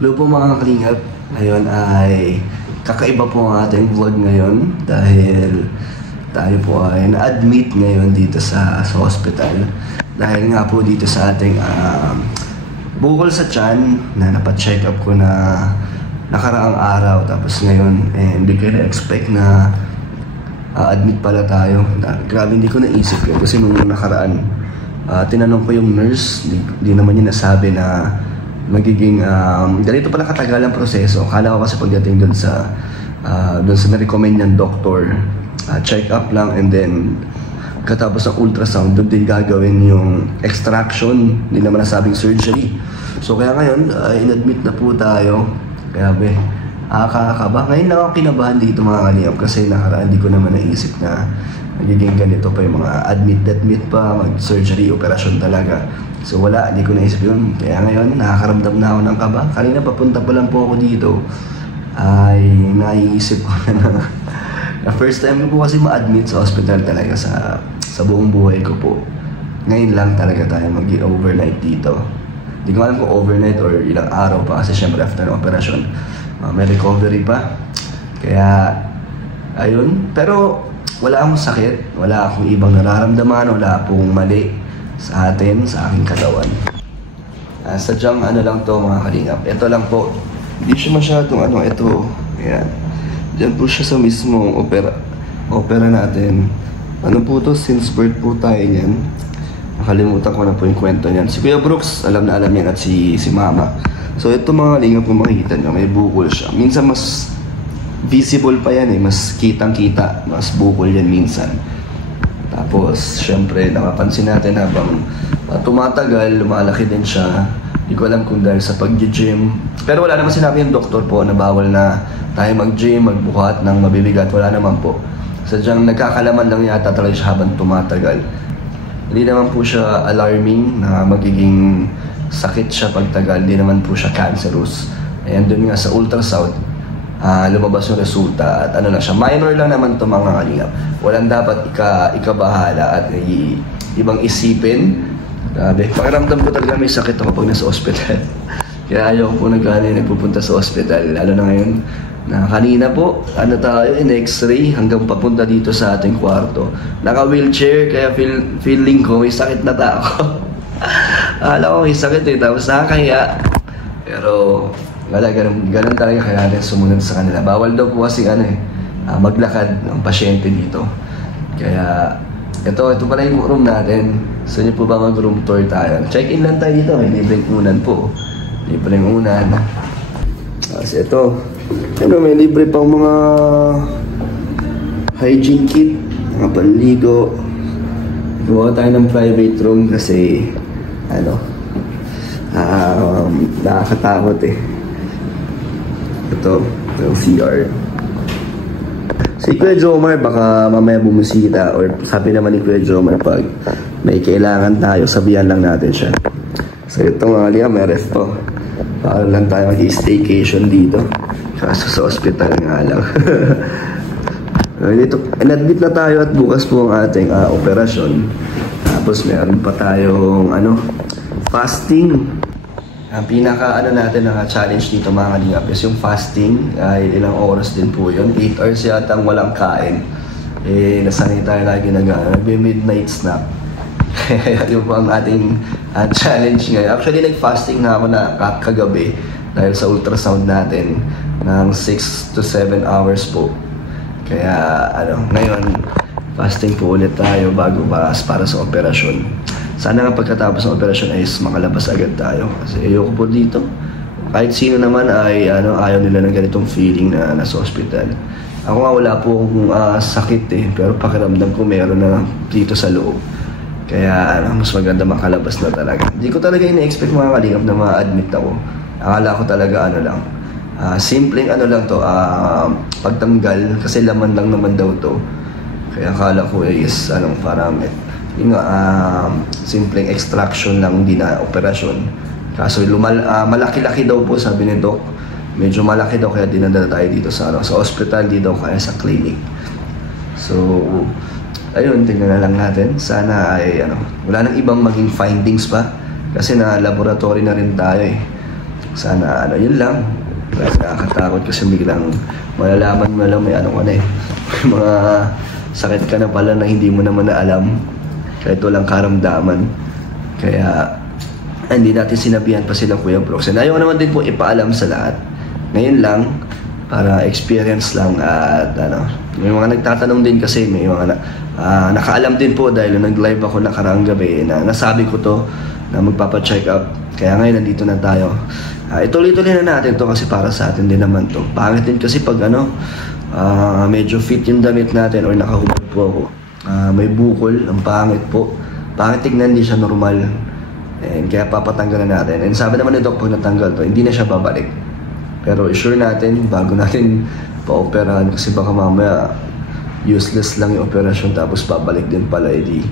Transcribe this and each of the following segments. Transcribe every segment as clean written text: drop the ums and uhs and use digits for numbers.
Hello po mga kalingap. Ngayon ay kakaiba po ang ating vlog ngayon dahil tayo po ay na-admit ngayon dito sa hospital. Dahil nga po dito sa ating bukol sa tiyan na napacheck up ko na nakaraang araw. Tapos ngayon hindi ko na-expect na admit pala tayo. Grabe, hindi ko naisip yun kasi nung nakaraan tinanong ko yung nurse, di naman niya nasabi na magiging ganito pala katagal ang proseso. Akala ko kasi pagdating dun sa na-recommend niyang doktor, check up lang and then katapos ng ultrasound, doon din gagawin yung extraction, hindi naman nasabing surgery. So kaya ngayon, in-admit na po tayo. Kaya kakaba. Ngayon lang ako kinabahan dito mga kalingap kasi nakaraan di ko naman naisip na magiging ganito pa yung mga admit pa, mag-surgery, operasyon talaga. So wala, hindi ko naisip yun. Kaya ngayon, nakakaramdam na ako ng kaba. Kanina papunta pa lang po ako dito, ay naiisip ko na first time ko po kasi ma-admit sa hospital talaga sa buong buhay ko po. Ngayon lang talaga tayo mag-overnight dito. Hindi ko alam kung overnight or ilang araw pa kasi syempre after ng operasyon, may recovery pa. Kaya, ayun. Pero wala akong sakit, wala akong ibang nararamdaman, wala akong mali sa atin, sa aking katawan. Sadyang lang to mga kalingap. Ito lang po. Hindi siya masyadong ito. Ayan. Diyan po siya sa mismong opera natin. Ano po to? Since birth po tayo niyan. Nakalimutan ko na po yung kwento niyan. Si Kuya Brooks, alam na alam yan at si Mama. So ito mga kalingap kung makikita nyo, may bukol siya. Minsan mas visible pa yan mas kitang-kita, mas bukol yan minsan. Tapos, syempre, napapansin natin habang tumatagal, lumalaki din siya. Hindi ko alam kung dahil sa pag-gym. Pero wala naman sinabi yung doktor po na bawal na tayo mag-gym, magbuhat ng mabibigat. Wala naman po. Sadyang nagkakalaman lang yata talaga siya habang tumatagal. Hindi naman po siya alarming na magiging sakit siya pagtagal. Hindi naman po siya cancerous. Ayan, dun nga sa ultrasound, lumabas yung resulta at lang siya. Minor lang naman ito mga kalingap. Walang dapat ikabahala at ibang isipin. Grabe, pakiramdam ko talaga may sakit ako pag nasa ospital. Kaya ayaw po nagpupunta sa ospital. Lalo na ngayon na kanina po, tayo in x-ray hanggang papunta dito sa ating kwarto. Naka-wheelchair kaya feeling ko may sakit na tao. Alam ko may sakit tapos nakakahiya. Pero wala, ganun talaga kaya natin sumunod sa kanila. Bawal daw po kasi maglakad ng pasyente dito. Kaya ito pala yung room natin. Gusto niyo po ba mag-room tour tayo? Check-in lang tayo dito. May libreng unan po. Libreng unan. Kasi ito, may libre pang mga hygiene kit, mga panligo. Gawa tayo ng private room kasi nakakatakot Ito yung CR. Si Kuya Jomar baka mamaya bumusita or sabi naman ni Kuya Jomar pag may kailangan tayo, sabihan lang natin siya. So ito mga liya, may ref po. Para lang tayo mag-staycation dito. Kaso sa hospital nga lang. Dito, in-admit na tayo at bukas po ang ating operasyon. Tapos meron pa tayong fasting. Ang pinaka natin na challenge dito mga kalingap is yung fasting. Ilang oras din po yun. 8 hours yata ang walang kain. Nasanay tayo lagi nag-midnight snack. Kaya yun po ang ating challenge ngayon. Actually nag-fasting na ako na kagabi dahil sa ultrasound natin ng 6 to 7 hours po. Kaya ngayon fasting po ulit tayo bago para sa operasyon. Sana nga pagkatapos ng operasyon ay makalabas agad tayo. Kasi ayoko po dito. Kahit sino naman ay ayaw nila ng ganitong feeling na nasa hospital. Ako nga wala po akong sakit pero pakiramdam ko meron na dito sa loob. Kaya mas maganda makalabas na talaga. Hindi ko talaga ina-expect mga kalingap na ma-admit ako. Akala ko talaga simpleng lang to, pagtanggal kasi laman lang naman daw to. Kaya akala ko is parang simpleng extraction lang, hindi na operasyon. Kaso malaki-laki daw po sabi ni Doc. Medyo malaki daw kaya dinadala tayo dito sa hospital, dito kaya sa clinic. So ayun, tingnan na lang natin. Sana ay wala nang ibang maging findings pa kasi na laboratory na rin tayo sana ano, yun lang. Kasi nakakatakot kasi biglang malalaman mo lang may ano ka na eh. May mga sakit ka na pala na hindi mo naman na alam. Kahit walang karamdaman. Kaya hindi natin sinabihan pa silang Kuya Brooks. And ayaw naman din po ipaalam sa lahat. Ngayon lang, para experience lang at ano. May mga nagtatanong din kasi, may mga nakaalam din po dahil nag-live ako nakaraang gabi na nasabi ko to na magpapa-check up. Kaya ngayon nandito na tayo. Ituloy-tuloy na natin to kasi para sa atin din naman to. Pangit din kasi pag ano, medyo fit yung damit natin or nakahubad po ako. May bukol, ang pangit po. Pangit tignan, hindi siya normal. And kaya papatanggalan natin. And sabi naman ni Doc, pag natanggal to, hindi na siya babalik. Pero sure natin, bago natin pa-operahan, kasi baka mamaya useless lang yung operasyon tapos babalik din pala, edi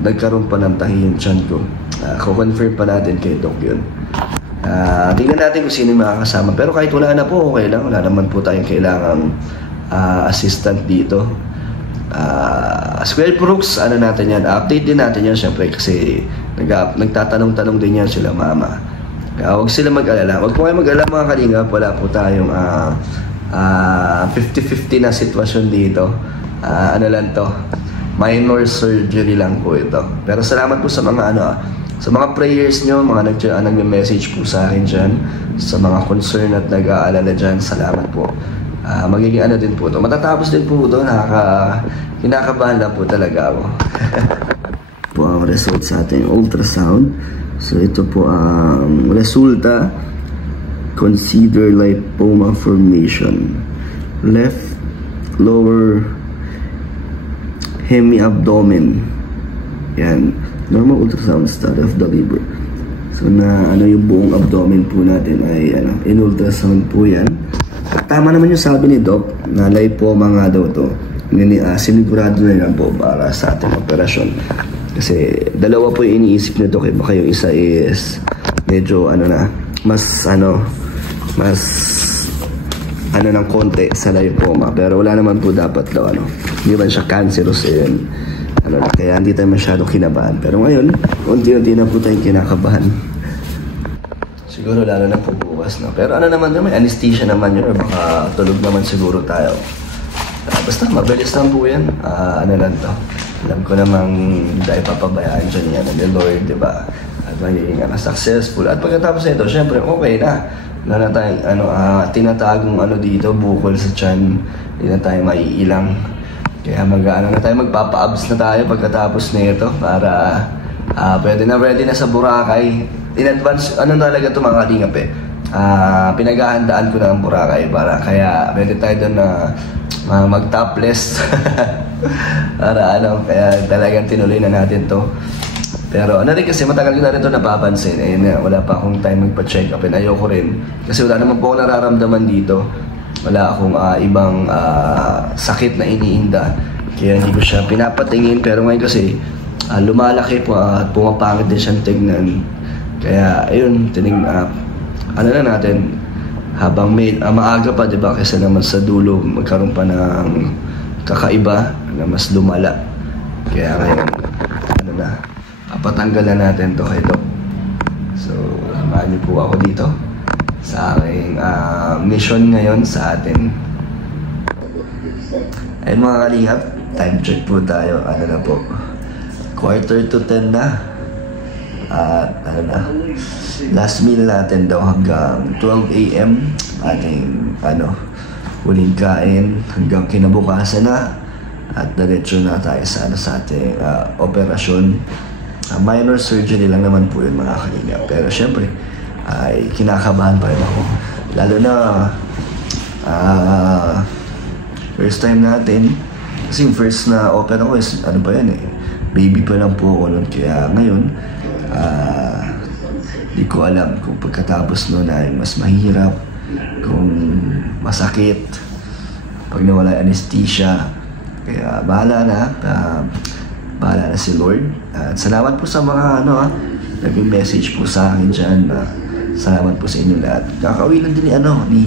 nagkaroon pa ng tahi yung tiyan ko. Ko-confirm pa natin kay Doc yun. Tingnan natin kung sino yung makakasama. Pero kahit wala na po, okay lang. Wala naman po tayong kailangang assistant dito. Kuya Brooks, ano natin yan, update din natin yan syempre kasi nagtatanong-tanong din yan sila mama. Huwag sila mag-alala. Huwag po kayo mag-alala mga kalingap. Wala po tayong 50-50 na sitwasyon dito. Ano lang to, minor surgery lang po ito. Pero salamat po sa mga sa mga prayers nyo, mga nag-message po sa akin dyan, sa mga concern at nag-aalala dyan. Salamat po. Magiging ano din po ito. Matatapos din po ito. Kinakabahan lang po talaga ako. Po ang result sa ating ultrasound. So ito po ang resulta. Consider lipoma formation. Left lower hemiabdomen. Yan. Normal ultrasound study of the liver. So na ano yung buong abdomen po natin ay in-ultrasound po yan. At tama naman yung sabi ni Doc na lipoma nga daw to. Sinigurado na lang po para sa ating operasyon. Kasi dalawa po yung iniisip ni Doc. Baka yung isa is medyo mas ng konti sa lipoma. Pero wala naman po dapat daw hindi man siya cancerous yun. Kaya hindi tayo masyadong kinabahan. Pero ngayon, unti-unti na po tayong kinakabahan. Siguro lalo na po bukas na. Pero naman may anesthesia naman yun. Or baka tulog naman siguro tayo. Basta mabilis lang po yan. Lang to. Alam ko namang hindi tayo papabayaan dyan yan. Ng Lord, diba? At magiging successful. At pagkatapos nito, syempre okay na. Wala na tayong tinatagong dito, bukol sa tiyan. Hindi na tayo maiilang. Kaya magpapa-abs na tayo pagkatapos nito para ready na sa Boracay. In advance, talaga ito mga kalingap eh. Pinaghahandaan ko na ang Boracay para kaya ready tayo doon na mag-topless. Para kaya talagang tinuloy na natin to. Pero rin kasi matagal ko na rin ito napapansin. Wala pa akong time magpa-check up and ayoko rin. Kasi wala naman po akong nararamdaman dito. Wala akong ibang sakit na iniinda. Kaya hindi ko siya pinapatingin. Pero ngayon kasi lumalaki po at pumapangit din siyang tignan. Kaya ayun, na natin. Habang maaga pa, diba? Kasi naman sa dulo, magkaroon pa ng kakaiba na mas lumala. Kaya ngayon, papatanggal na natin to kay Doc. So, samahan niyo po ako dito sa aking mission ngayon sa atin. Ayun mga kalingap, time check po tayo. Na po, 9:45 na. At last meal natin daw hanggang 12 AM. Ating huling kain hanggang kinabukasan na. At diretso na tayo sa ating operasyon. Minor surgery lang naman po yun mga kalingap. Pero syempre, ay kinakabahan pa rin ako. Lalo na first time natin. Kasi yung first na opera ko is baby pa lang po ako nun. Kaya ngayon, di ko alam kung pagkatapos nun ay mas mahirap, kung masakit, pag nawala anesthesia. Kaya bahala na si Lord. At salamat po sa mga nag-message po sa akin dyan. Salamat po sa inyo lahat. Kakauwi lang din ni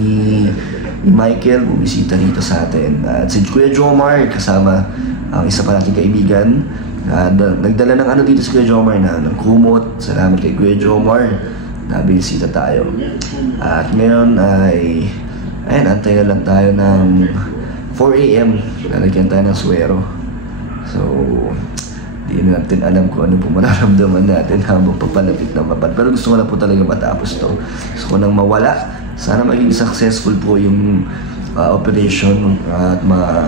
Michael, bumisita dito sa atin. At si Kuya Jomar, kasama ang isa pa nating kaibigan. Nagdala ng dito si Kuya Jomar ng kumot. Salamat kay Kuya Jomar. nabisita tayo. At ngayon ay, ayun, antay na lang tayo ng 4 AM. Lalagyan tayo ng swero. So, di natin alam kung ano po mararamdaman natin habang papalapit ng mapat. Pero gusto ko na po talaga matapos to. Gusto ko nang mawala. Sana maging successful po yung operation at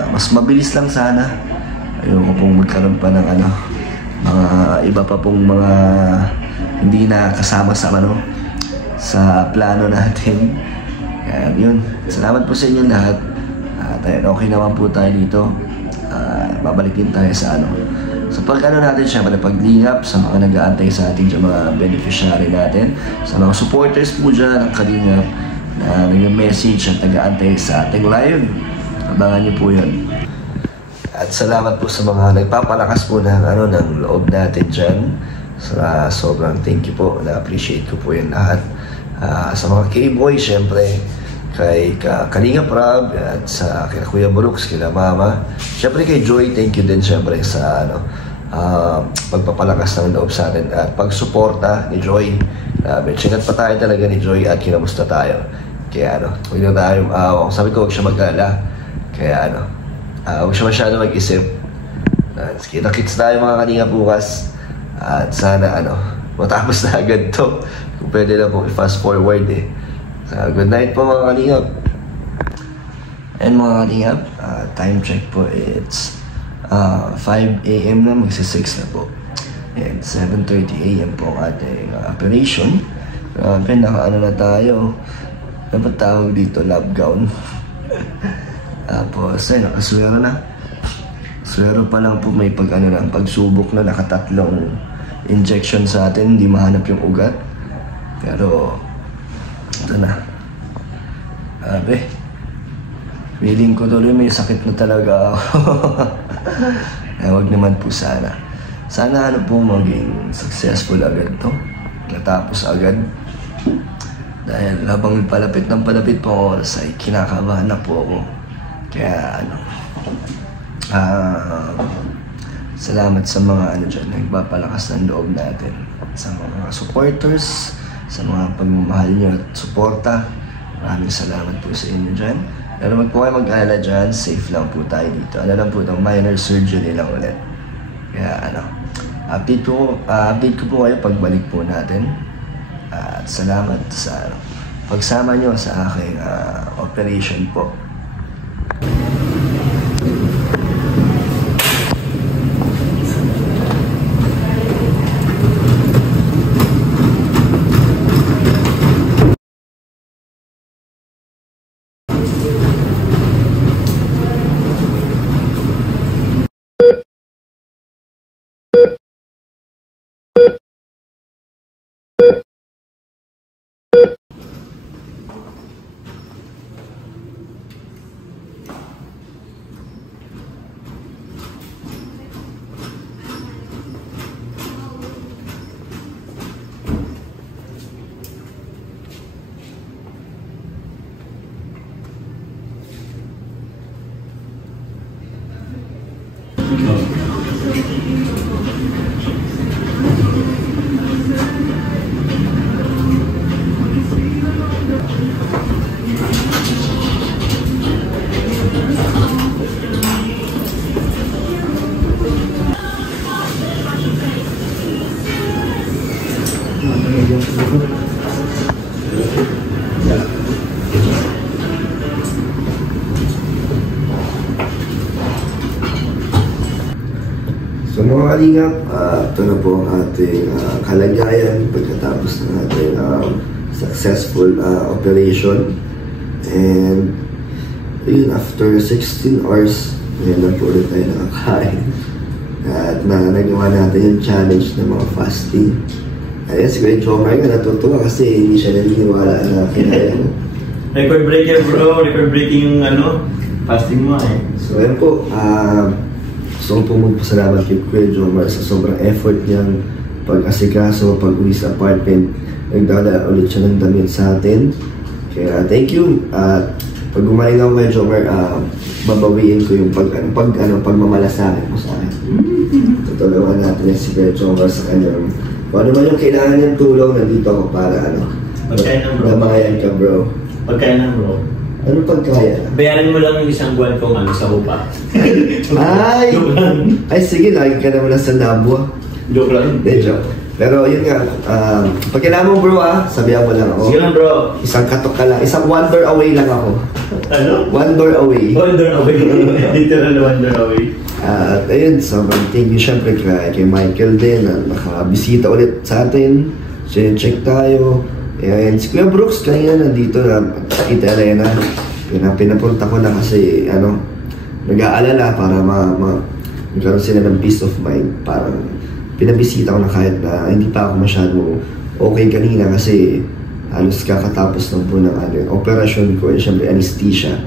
mas mabilis lang sana. Ayoko pong magkaroon pa ng mga iba pa pong mga hindi na kasama sa plano natin. Kaya yun, salamat po sa inyo lahat. At okay naman po tayo dito. Babalik din tayo sa sa natin, syempre paglingap sa mga nag-aantay sa ating mga beneficiary natin, sa mga supporters po dyan ng Kalingap na nag-message at nag-aantay sa ating live. Abangan niyo po yun. At salamat po sa mga nagpapalakas po ng loob natin dyan. Sobrang thank you po. Na-appreciate ko po yun lahat. Sa mga K-Boy, syempre, kay Kalingap Rob, at sa kay Kuya Brooks, kila Mama. Syempre kay Joy, thank you din syempre sa pagpapalakas ng loob sa atin at pagsuporta ni Joy. Chinat pa tayo talaga ni Joy at kinamusta tayo. Kaya huwag na tayo, sabi ko huwag siya mag-alala. Kaya huwag siya masyado mag-isip. Kita-kits tayo mga Kalingap bukas. At sana matapos na agad to. Kung pwede na po i-fast forward good night po mga Kalingap. And mga Kalingap, time check po, it's 5 AM na, magsi-6 na po. And 7:30 AM po ang ating operation. Naka na tayo. Ano ba tawag dito? Lab gown. Tapos nakaswero na. Swero pa lang po, may pagsubok na, nakatatlong injection sa atin, hindi mahanap yung ugat. Pero ito na. Feeling ko tuloy may sakit na talaga ako. Huwag naman po sana. Sana po maging successful agad to. Natapos agad. Dahil habang palapit po ako oras ay kinakabahan na po ako. Kaya salamat sa mga dyan, nagpapalakas ng loob natin. Sa mga supporters, sa mga pagmamahal nyo at suporta. Maraming salamat po sa inyo dyan. Pero wag po kayo mag-alala dyan, safe lang po tayo dito. Lang po itong minor surgery lang ulit. Kaya update ko po kayo pagbalik po natin. At salamat sa pagsama nyo sa aking operation po. So mga Kalingap, ito na po ang ating kalagayan pagkatapos ng ating successful operation. And yun, after 16 hours, ngayon lang po ulit tayo nakakain. At nagawa natin yung challenge ng mga fasting. Ayan, si Kuya Jomar nga natutuwa kasi hindi siya naniniwala na kinaya. Record breaker bro, record breaking yung fasting mo So ayan po, gusto ko po magpasalamat kay Kuya Jomar sa sobrang effort niyang pag-asikaso, pag-uwi sa apartment. Nagdala ulit siya ng damit sa atin. Kaya thank you. At pag gumaling ako Kuya Jomar, babawiin ko yung pagmamalasakit mo sa akin. Tutulungan natin si Kuya Jomar sa kanyang Kung ano man yung kailangan niyang tulong, nandito ako para Pagkain ng bro. Gamayan ka, bro. Pagkain ng bro. Ano pagkaya? Bayaran mo lang yung isang buwan kung sa upa. Ay! Joke lang. Ay, sige, lagi ka naman sa Nabwa. Joke lang. Hindi, joke. Pero yun nga, pag kailangan mo bro sabihan mo lang ako. Sige lang bro. Isang katok ka lang, isang wonder away lang ako. Ano? Wonder away. Wonder away. Literal wonder away. At ayun, so thank you syempre kay Michael din na nakabisita ulit sa atin. So check tayo. And si Kuya Brooks kanina nandito na Tita Elena. Pinapunta ko na kasi nag-aalala para magkaroon sila ng peace of mind. Parang pinabisita ko na kahit na hindi pa ako masyado okay kanina kasi halos kakatapos ng po ng operasyon ko, syempre anesthesia.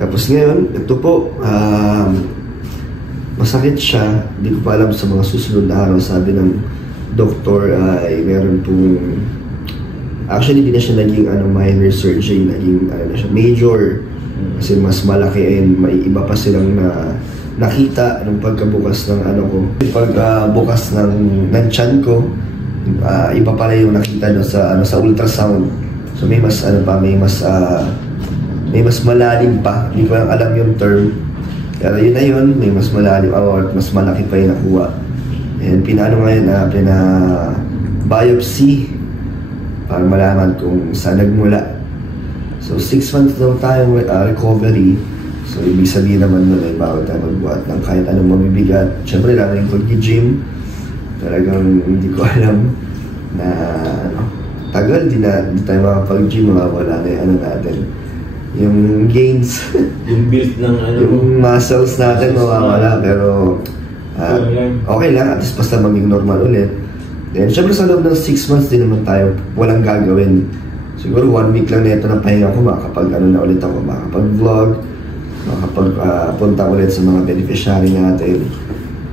Tapos ngayon, ito po, masakit siya. Hindi ko pa alam sa mga susunod na araw. Sabi ng doktor ay meron pong, actually hindi na siya naging minor surgery, naging na siya major. Kasi mas malaki and may iba pa silang nakita nung pagkabukas ng ko. Pagbukas ng tiyan ko, iba pala yung nakita doon sa ultrasound. So may mas may mas malalim pa. Hindi ko lang alam yung term. Pero yun na yun, may mas malalim at mas malaki pa yung nakuha. And biopsy para malaman kung saan nagmula. So 6 months daw tayo recovery. So ibig sabihin naman nun ay bawal tayo magbuhat ng kahit anong mabibigat. Siyempre lang yung pag-gym, talagang hindi ko alam na tagal, di tayo makapag-gym, wala na yung natin. Yung gains, yung build ng yung muscles natin mawawala, pero okay lang, at least basta maging normal ulit. Then syempre sa loob ng 6 months din naman tayo walang gagawin. Siguro 1 week lang nito na pahinga ko, makakapag na ulit ako, makakapag-vlog, makakapag-punta ulit sa mga beneficiary natin.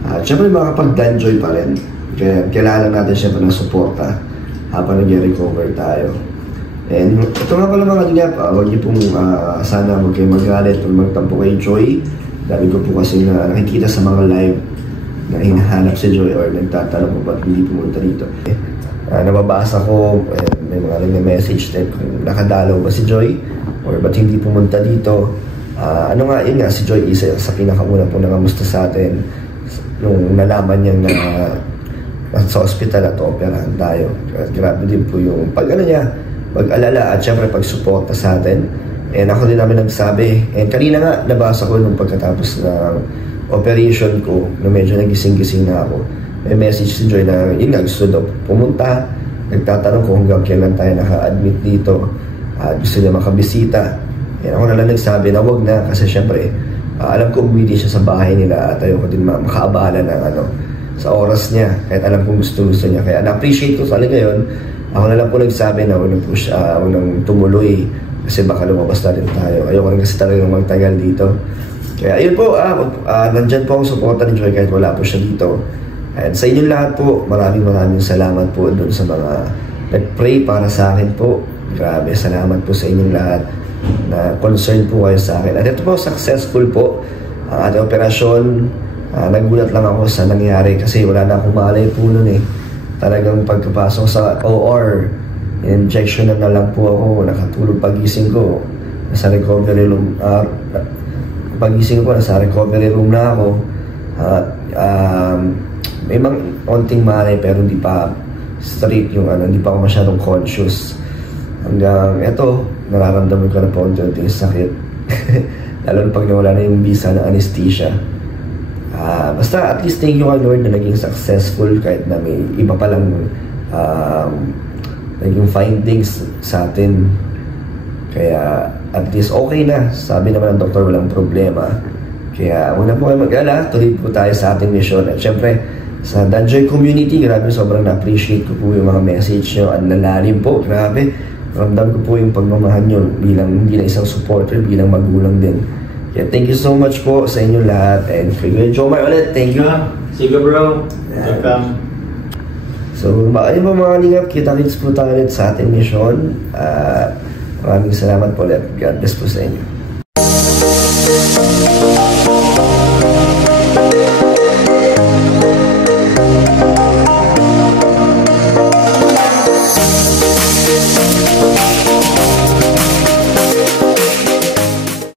At syempre makakapag-danjoy pa rin. Kaya kailangan natin syempre ng suporta habang nag-recover tayo. And ito nga pala mga lingap, huwag niyo pong sana huwag kayo magalit o magtampo kay Joy. Dami ko po kasi nakikita sa mga live na hinahanap si Joy or nagtatanong kung ba't hindi pumunta dito. Nababasa ko, may mga message din kung nakadalaw ba si Joy or ba't hindi pumunta dito. Yun nga, si Joy isa sa pinakauna po nangamusta sa atin nung nalaman niya na sa ospital at operahan tayo. Grabe din po yung pag-alala at syempre pag-suporta sa atin. And ako din namin nagsabi, and kanina nga nabasa ko nung pagkatapos ng operation ko, na medyo nagising-gising na ako, may message si Joy na yun nga, gusto daw pumunta, nagtatanong kung hanggang kailan tayo naka-admit dito at gusto niya makabisita. And ako na lang nagsabi na wag na kasi syempre alam ko bumili siya sa bahay nila at ayoko din makaabala ng sa oras niya, kahit alam kong gusto niya. Kaya na-appreciate ko talaga yun. Ako na lang po nagsabi na unang push, unang tumuloy kasi baka lumabas na rin tayo. Ayoko rin kasi talagang magtagal dito. Kaya ayun po, nandyan po ang suporta ni Joy kahit wala po siya dito. And sa inyo lahat po, maraming salamat po doon sa mga nag-pray para sa akin po. Grabe, salamat po sa inyong lahat na concern po kayo sa akin. At ito po, successful po ang ating operasyon. Nagulat lang ako sa nangyari kasi wala na akong malay po nun eh. Talagang pagkapasok sa OR, injection na lang po ako, nakatulog pagising ko, nasa recovery room, pagising ko, nasa recovery room na ako. May mga konting malay pero hindi pa straight yung hindi pa ako masyadong conscious. Hanggang eto, nararamdaman ko na po yung sakit. Lalo na pag nawala na yung visa na anesthesia. Basta at least thank you Lord na naging successful kahit na may iba palang naging findings sa atin. Kaya at least okay na. Sabi naman ng doktor walang problema. Kaya huwag na po kayo mag-alala, tuloy po tayo sa ating mission. At syempre sa Danjoy community, grabe sobrang na-appreciate ko po yung mga message nyo. Ang lalalim po, grabe. Ramdam ko po yung pagmamahal nyo bilang hindi na isang supporter, bilang magulang din. Kaya thank you so much po sa inyo lahat. And kay Jomar ulit, thank you. Sige bro, welcome. So, ayun po mga lingap, kita-kits po tayo ulit sa ating mission. Maraming salamat po ulit. God bless po sa inyo.